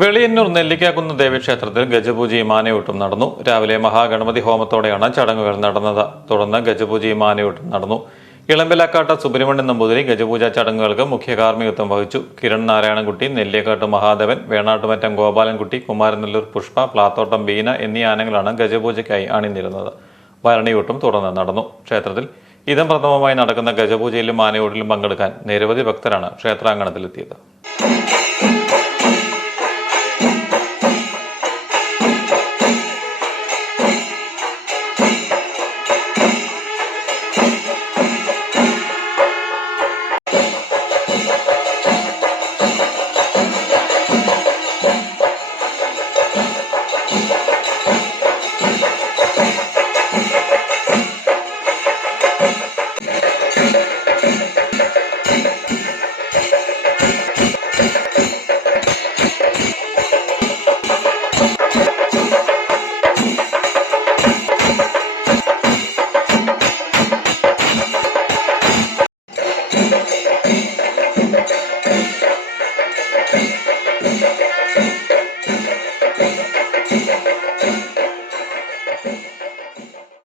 വെളിയന്നൂർ നെല്ലിക്കാക്കുന്ന് ദേവീക്ഷേത്രത്തിൽ ഗജപൂജയും ആനയൂട്ടും നടന്നു. രാവിലെ മഹാഗണപതി ഹോമത്തോടെയാണ് ചടങ്ങുകൾ നടന്നത്. തുടർന്ന് ഗജപൂജയും ആനയൂട്ടും നടന്നു. ഇളമ്പിലക്കാട്ട സുബ്രഹ്മണ്യൻ നമ്പൂതിരി ഗജപൂജ ചടങ്ങുകൾക്ക് മുഖ്യ കാർമ്മികത്വം വഹിച്ചു. കിരൺ നാരായണൻകുട്ടി, നെല്ലിക്കാട്ട് മഹാദേവൻ, വേണാട്ടുമറ്റം ഗോപാലൻകുട്ടി, കുമാരനെല്ലൂർ പുഷ്പ, പ്ലാത്തോട്ടം ബീന എന്നീ ആനകളാണ് ഗജപൂജയ്ക്കായി അണിനിരുന്നത്. ഭരണിയൂട്ടും തുടർന്ന് നടന്നു. ക്ഷേത്രത്തിൽ ഇതം പ്രഥമമായി നടക്കുന്ന ഗജപൂജയിലും ആനയൂട്ടിലും പങ്കെടുക്കാൻ നിരവധി ഭക്തരാണ് ക്ഷേത്രാങ്കണത്തിലെത്തിയത്.